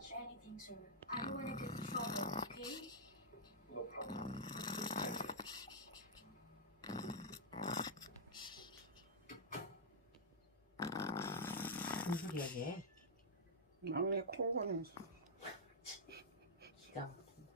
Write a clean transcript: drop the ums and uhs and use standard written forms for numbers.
touch anything, sir. I don't want to get in trouble, okay? No problem. Thank you. 무슨 소리야 얘? 막내 코 고는 소리. 기가 막힌다.